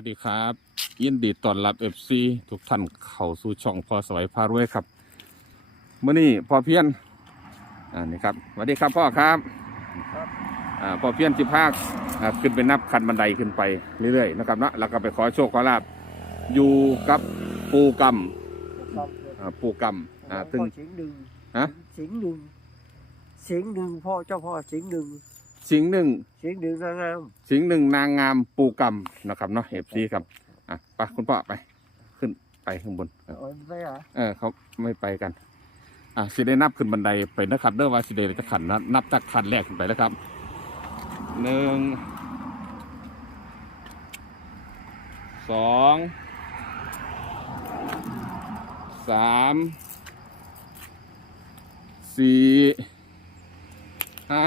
วัสดีครับ ยินดีต้อนรับเอฟซีทุกท่านเข้าสู่ช่องพอสวัยพารวยครับเมื่อนี้พอเพียนอ่านี่ครับสวัสดีครับพ่อครับครับอ่าพอเพียนสิภาคอ่าขึ้นไปนับคันบันไดขึ้นไปเรื่อยๆนะครับเนาะแล้วก็ไปขอโชคขอลาบอยู่กับปูกรรมครับอ่าปูกรรมอ่าพ่ซึ่งอสิงห์หนึ่งฮะสิงห์หนึ่งสิงห์หนึ่งพ่อเจ้าพ่อสิงห์หนึ่ง สิงห์หนึ่ง สิงห์หนึ่งนางงามสิงห์หนึ่งนางงามปูกรรมนะครับเนาะเอฟซีครับอะไปคุณพ่อไป ขึ้นไปข้างบนเอาไปเหรอเออเขาไม่ไปกัน อะสิได้นับขึ้นบันไดไปนะครับเด้อว่าสิได้จะขันนะนับจากขันแรกขึ้นไปแล้วครับหนึ่งสองสามสี่ห้า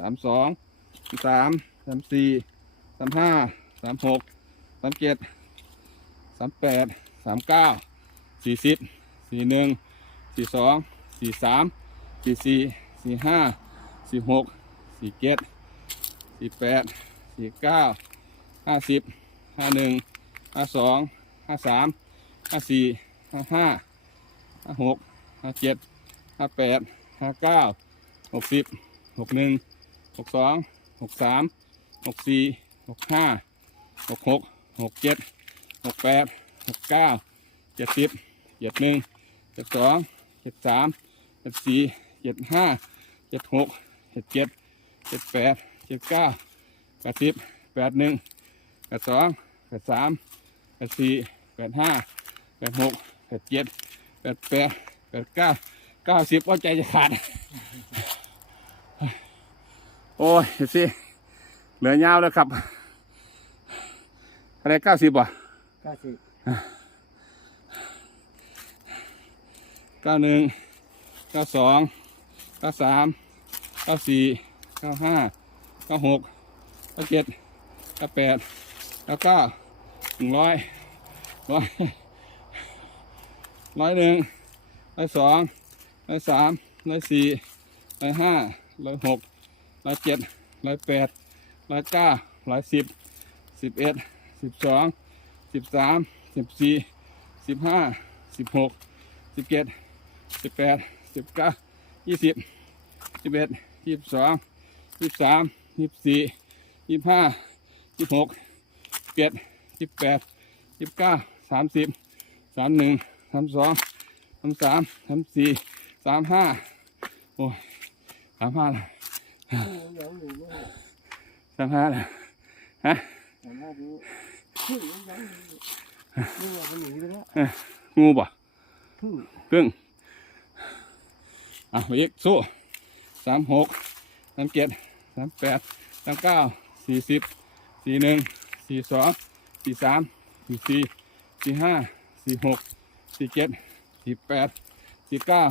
สามสองสามสามสามสี่สามห้าสามหกสามเจ็ดสามแปดสามเก้าสี่สิบสี่หนึ่งสี่สองสี่สามสี่สี่สี่ห้าสี่หกสี่เจ็ดสี่แปดสี่เก้าห้าสิบห้าหนึ่งห้าสองห้าสามห้าสี่ห้าห้าห้าหกห้าเจ็ดห้าแปดห้าเก้าหกสิบหกหนึ่ง กสองหกสามหกสี่หกห้าหกหกหกเจ็ดหกแปดหกเก้าเจ็ดสิบเจ็ดหนึ่งเจ็ดสองเจ็ดสามเจ็ดสี่เจ็ดห้าเจ็ดหกเจ็ดเจ็ดเจ็ดแปดเจ็ดเก้าแปดสิบแปดหนึ่งแปดสองแปดสามแปดสี่แปดห้าแปดหกแปดเจ็ดแปดแปดแปดเก้าเก้าสิบว่าใจจะขาด โอ้ยเดี๋ยวสิเหลือยาวแล้วครับ อะไรเก้าสิบวะเก้าสิบเก้าหนึ่งเก้าสองเก้าสามเก้าสี่เก้าห้าเก้าหกเก้าเจ็ดเก้าแปดเก้าเก้าหนึ่งร้อยร้อยร้อยหนึ่งร้อยสองร้อยสามร้อยสี่ร้อยห้าร้อยหก ร้อยเจ็ดร้อยแปดร้อยเก้าร้อยสิบสิบเอ็ดสิบสองสิบสามสิบสี่สิบห้าสิบหกสิบเจ็ดสิบแปดสิบเก้ายี่สิบสิบเอ็ดยี่สิบสองยี่สิบสามยี่สิบสี่ยี่สิบห้ายี่สิบหกสิบเจ็ดยี่สิบแปดยี่สิบเก้าสามสิบสามหนึ่งสามสองสามสามสามสี่สามห้าโอ้สามห้าละ สามห้าละฮะงยังอยู่นี่ว่ามันหนีไปแล้วงูบ่พึ่งครึ่งอะอีกสู้สามหกสามเจ็ดสามแปดสามเก้าสี่สิบสี่หนึ่งสี่สองสี่สามสี่สี่สี่ห้าสี่หกสี่เจ็ดสี่แปดสี่เก้า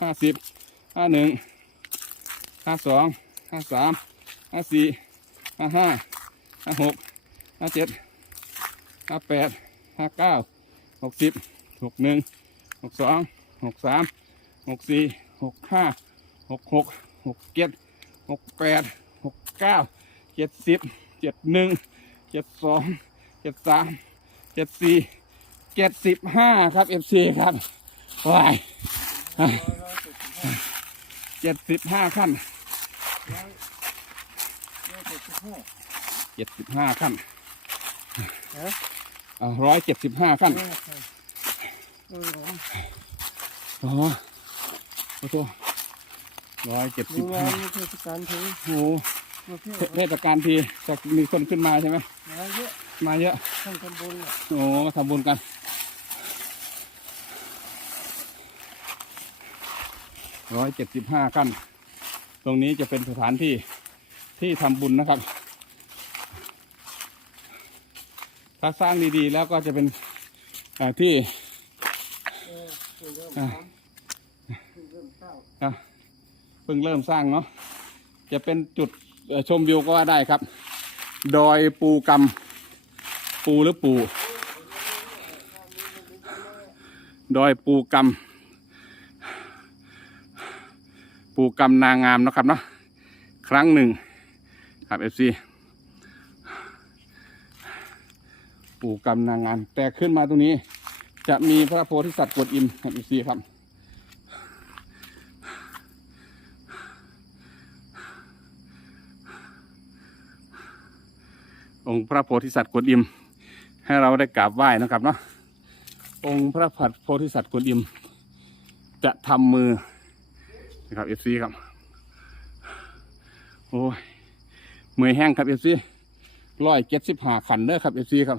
ห้าสิบห้าหนึ่งห้าสอง ห้าสามห้าสี่ห้าห้าห้าหกห้าเจ็ดห้าแปดห้าเก้าหกสิบหกหนึ่งหกสองหกสามหกสี่หกห้าหกหกหกเจ็ดหกแปดหกเก้าเจ็ดสิบเจ็ดหนึ่งเจ็ดสองเจ็ดสามเจ็ดสี่เจ็ดสิบห้าครับเอฟซีครับว้ายเจ็ดสิบห้าขั้น เจ็ดสิบห้าเจ็ดสิบห้าขั้นฮะร้อยเจ็ดสิบห้าขั้นเออเอออ๋อโอ้โหร้อยเจ็ดมีสิบงาห้านมีเทศกาลถึงโอ้โหมาเที่ยวเทศกาลทีจะมีคนขึ้นมาใช่ไหมมาเยอะมาเยอะทั้งตำบลน่ะโอ้มาทำบุญกันร้อยเจ็ดสิบห้าขั้น ตรงนี้จะเป็นสถานที่ที่ทำบุญนะครับ ถ้าสร้างดีๆ แล้วก็จะเป็นที่เพิ่งเริ่มสร้างเนาะจะเป็นจุดชมวิวก็ว่าได้ครับ ดอยปูกำปูหรือปู ดอยปูกำ ปูกำนางงามนะครับเนาะครั้งหนึ่งครับเอฟซีปูกำนางงาม แต่ขึ้นมาตรงนี้ จะมีพระโพธิสัตว์กวนอิมครับเอฟซีครับองค์พระโพธิสัตว์กวนอิม ให้เราได้กราบไหว้นะครับเนาะองค์พระผัดโพธิสัตว์กวนอิม จะทำมือ นะครับเอฟซีครับ โอ้ยมือแห้งครับเอฟซีร้อยเจ็ดสิบห้าขันเด้อครับเอฟซีครับ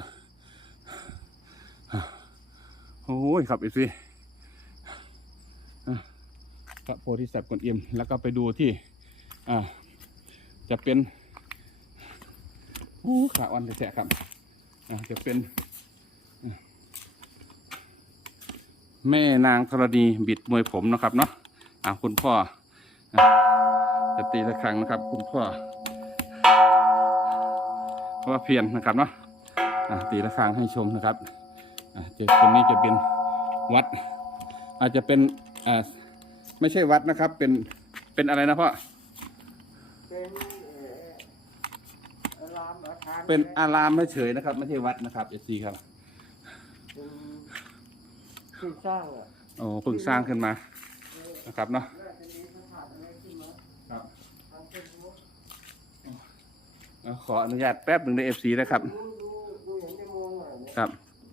โอ้ยครับเอฟซีพระโพธิสัตว์กวนอิมแล้วก็ไปดูที่ อ่า จะเป็นโอ้ขาอ่อนแท้ๆครับอ่าจะเป็น แม่นางธรณีบิดมวยผมนะครับเนาะ อ่าคุณพ่ออะจะตีละครั้งนะครับ คุณพ่อเพราะว่าเพียรนะครับเนาะอ่าตีละครั้งให้ชมนะครับอ่าเจตรงนี้จะเป็นวัด อาจจะเป็นอ่าไม่ใช่วัดนะครับ เป็นเป็นอะไรนะพ่อเป็นเอ่ออารามอาคารเป็นอารามเฉยๆนะครับ ไม่ใช่วัดนะครับเอซีครับเป็นเพิ่งสร้างอะโอ้เพิ่งสร้างขึ้นมา นะครับเนาะน่าจะมีพระธาตุอะไรขึ้นมาครับทำเป็นรั้วอะขออนุญาตแป๊บหนึ่งในเอฟซีนะครับดูดูดูอย่างที่มองหน่อยเนี่ยครับ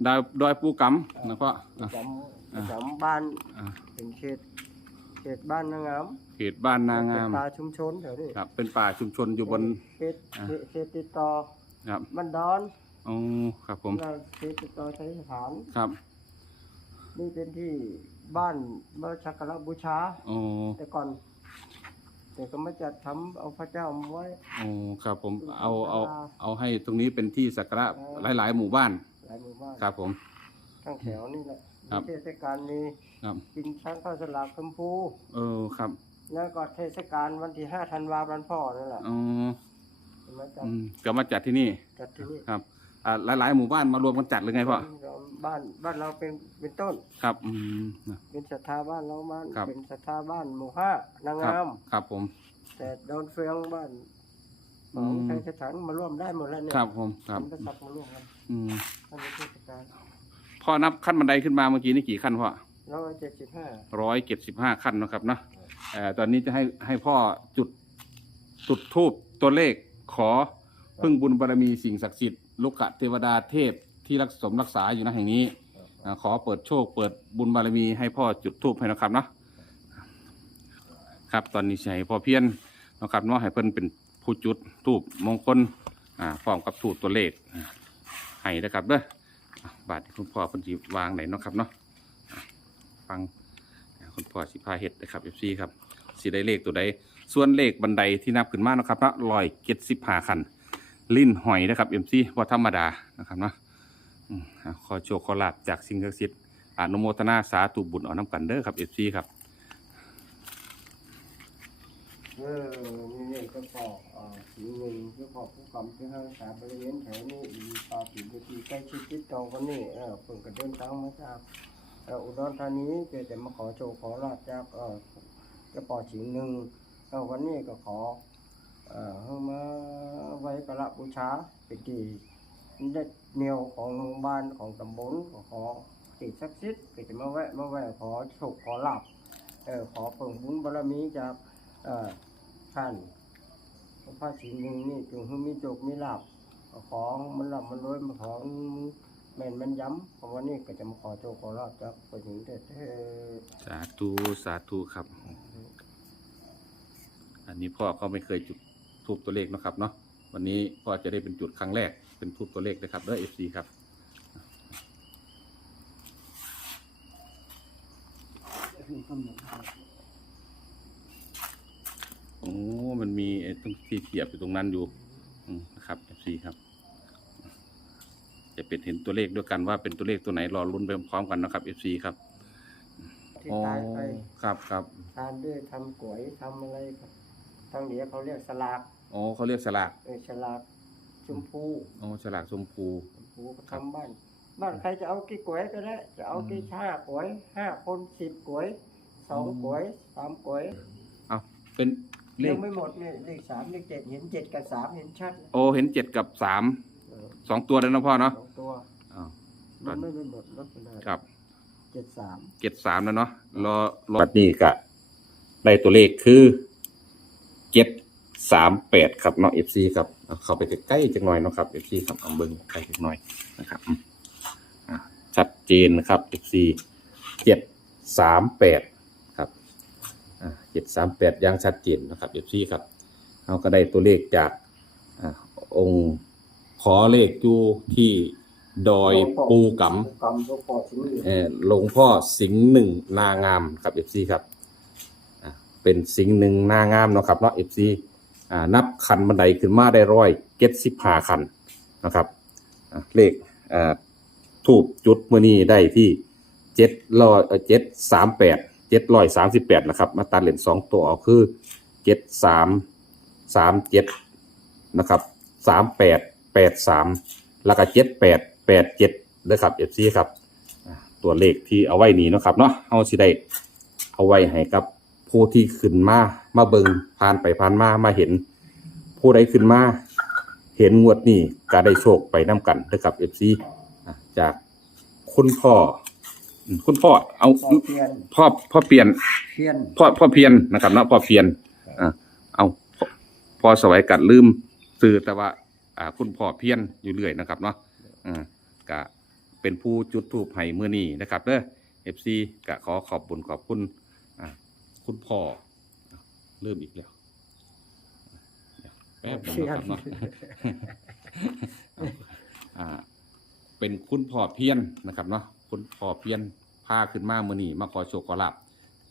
ดอยดอยปูกำนะพ่อประอะจอ่าำประจำบ้านอ่าเป็นเขตเขตบ้านนางงามเขตบ้านนางามเป็นป่าชุมชนแถวนี้ครับ เป็นป่าชุมชนอยู่บนเขตอ่าเขตเขตติดต่อครับบ้านดอนอ๋อครับผมแล้วเขตติดต่อใช้สถานครับนี่เป็นที่ บ้านมาชักการะบูชา อ๋อแต่ก่อน แต่ก็มาจัดทำเอาพระเจ้ามาไว้ อ๋อครับผมเอาเอาเอาให้ตรงนี้เป็นที่สักการะหลาย ๆ หมู่บ้านหลายหมู่บ้านครับผมทั้งแถวนี่แหละครับเทศกาลนี้ครับกินช้างข้าวสลากชมพู เออครับแล้วก็เทศกาลวันที่ห้าธันวาวันพ่อนั่นแหละอ๋อมาจัดอืมก็มาจัดที่นี่จัดที่นี่ครับ อ่าหลาย ๆ หมู่บ้านมารวมกันจัดเลยไงพ่อบ้านบ้านเราเป็นเป็นต้น ครับอืมนะเป็นศรัทธาบ้านเราบ้านครับ เป็นศรัทธาบ้านหมู่ห้านางครับงาม ครับผม แต่โดนเฟืองบ้านขอืองม ไทยสถานมาร่วมได้หมดแล้วเนี่ยครับผมครับเป็นกษัตริย์มาร่วมกันอืมทำเป็นเทศกาลพ่อนับขั้นบันไดขึ้นมาเมื่อกี้นี่กี่ขั้นพ่อ ร้อยเจ็ดสิบห้าร้อยเจ็ดสิบห้าขั้นนะครับเนาะเอ่อตอนนี้จะให้ให้พ่อจุดจุดทูบตัวเลขขอพึ่งบุญบารมีสิ่งศักดิ์สิทธิ์ ลูกขเทวดาเทพที่รักสมรักษาอยู่นะแห่งนี้อ่าขอเปิดโชค เปิดบุญบารมีให้พ่อจุดทูบให้นะครับเนาะครับตอนนี้ใช้พ่อเพี้ยนนะครับเนาะให้เพิ่นเป็นผู้จุดทูบมงคลอ่าพร้อมกับทูบตัวเลขอ่าให้นะครับเด้ออะบาทที่คุณพ่อเพิ่นจีวางไหนเนาะครับเนาะอะฟังคุณพ่อสิพาเห็ดนะครับเอฟซีครับสีได้เลขตัวใดส่วนเลขบันไดที่นับขึ้นมาเนาะครับเนาะลอยเจ็ดสิบห้าคัน ลิ้นหอยนะครับเอ็มซีว่าธรรมดานะครับเนาะขอโชคขอลาบจากสิ่งศักดิ์สิทธิ์อนุโมทนาสาธุบุญเอาน้ำกันเด้อครับเอฟซีครับเออนี่นี่ก็ปอกอ่าสีเงินก็ปอผู้กำที่ห้างสาบริเวณแถวนี้อีปาผีไปทีใกล้ชิดติดต่อกันนี่เออเพิ่งก็เดินทางมาจากเอออุดรธานีเจอแต่มาขอโชว์ขอลาบจากเออกระปอฉิงหนึ่งเออวันนี้ก็ขอ เออให้มาไว้กระบูชาเป็นที่เด็ดเหนียวของหมู่บ้านของตำบลขอติดสักดิ์สิทธิ์ก็จะมาแวะมาแวะขอโชคขอลาบเออขอเพิ่งบุญบารมีจากเอ่อท่านพระสิงห์หนึ่งนี่จงให้มีโจกมีลาบของมันลำมันรวยมันของแม่นมันย้ำเพราะวันนี้ก็จะมาขอโจกขอลาบจากพระสิงห์เถิดเถิดสาธุสาธุครับ อันนี้พ่อเขาไม่เคยจุด ทูบตัวเลขเนาะครับเนาะวันนี้พ่อจะได้เป็นจุดครั้งแรกเป็นทูบตัวเลขนะครับเด้อเอฟซีครับโอ้มันมีไอ้ตรงที่เสียบอยู่ตรงนั้นอยู่อืมนะครับ FC ครับ จะเป็นเห็นตัวเลขด้วยกันว่าเป็นตัวเลขตัวไหนรอลุ้นไปพร้อมกันนะครับ FC ครับที่อ๋อตายไปครับครับทานด้วยทำก๋วยทำอะไรครับทางเหนือเขาเรียกสลาก อ๋อเขาเรียกสลากเออสลากชมพูอ๋อสลากชมพู ชมพูก็ทำบ้าน บ้านใครจะเอากี่ก๋วยก็ได้ จะเอากี่ห้าก๋วยห้าคนสิบก๋วยสองก๋วยสามก๋วยเอาเป็นเลยัขงไม่หมดเนี่ยเลขสามเลขเจ็ดเห็นเจ็ดกับสามเห็นชัดโอ้เห็นเจ็ดกับสามเออสองตัวแล้วนะพ่อเนาะสองตัวอ้าว มันไม่เป็นหมดลดไปเลยครับ เจ็ดสามเจ็ดสามแล้วเนาะรอรอบัดนี้กะได้ตัวเลขคือเจ็ด สามแปดครับเนาะ FC ครับเอาเข้าไปใกล้ๆจังหน่อยเนาะครับ FC ครับเอาเบิ้งใกล้จังหน่อยนะครับอะชัดเจนนะครับ FC เจ็ดสามแปดครับเจ็ดสามแปดย่างชัดเจนนะครับ FC ครับเราก็ได้ตัวเลขจากอ่าองค์ขอเลขอยู่ที่ดอยปูกำกำก็พอถึงเหลือเอ่อหลวงพ่อสิงห์หนึ่งนางามครับเอฟซีครับอ่าเป็นสิงห์หนึ่งนางามเนาะครับเนาะเอฟซี นับคันบันไดขึ้นมาได้ร้อยเจ็ดสิบห้าคันนะครับเลขถูกจุดเมื่อนี้ได้ที่เจ็ดร้อยเจ็ดสามแปดเจ็ดร้อยสามสิบแปดนะครับ มาตัดเหรียญสองตัวเอาคือเจ็ดสามสามเจ็ดนะครับสามแปดแปดสามแล้วก็เจ็ดแปดแปดเจ็ดนะครับเอฟซีครับ ตัวเลขที่เอาไว้นี้นะครับเนาะเอาสิได้เอาไว้ให้กับ ผู้ที่ขึ้นมามาเบิงผ่านไปผ่านมามาเห็น ผู้ใดขึ้นมาเห็นงวดนี้ก็ได้โชคไปน้กันนะครับเอฟซีจากคุณพ่ออืมคุณพ่อเอาพอเพียนพ่อพ่อเปลี่ยนเพียนพ่อพ่อเพียนนะครับเนาะพ่อเพียนอ่าเอาพ่อพ่อสวัยกัดลืมซื้อแต่ว่า อ่า คุณพ่อเพียนอยู่เรื่อยนะครับเนาะอ่าก็เป็นผู้จุดทูปให้มื้อนี้นะครับเด้อเอฟซีก็ขอขอบบุญขอบคุณอ่า คุณพ่ออะเริ่มอีกแล้วเดี๋ยวแป๊บนึงนะครับเนาะอ่า เป็นคุณพ่อเพียนนะครับเนาะคุณพ่อเพียนพาขึ้นมามื้อนี้มาขอโชคขอลาบ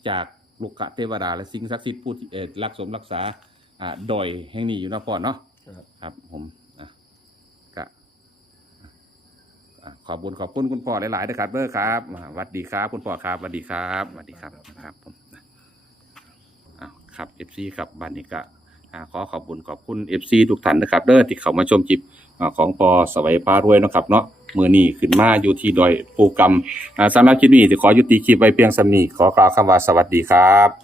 จากลูกกะเทวดาและสิ่งศักดิ์สิทธิ์ผู้ที่เอ่อรักสมรักษา อ่าดอยแห่งนี้อยู่นะพ่อเนาะครับ ครับ ผมอะกะอะขอบคุญขอบคุณคุณพ่อหลายๆนะครับเด้อครับอ่าหวัดดีครับ คุณพ่อครับหวัดดีครับหวัดดีครับนะครับผมอะ ครับเอฟซีครับบันนี้ก็ขอขอบคุณขอบคุณเอฟซีทุกท่านนะครับเด้อที่เข้ามาชมจิบของปอสวัยพารวยนะครับเนาะมือนี้ขึ้นมาอยู่ที่ดอยปูกรรมอ่าสำหรับคลิปนี้จะขอยุติคลิปไว้เพียงสำนีขอกล่าวคำว่าสวัสดีครับ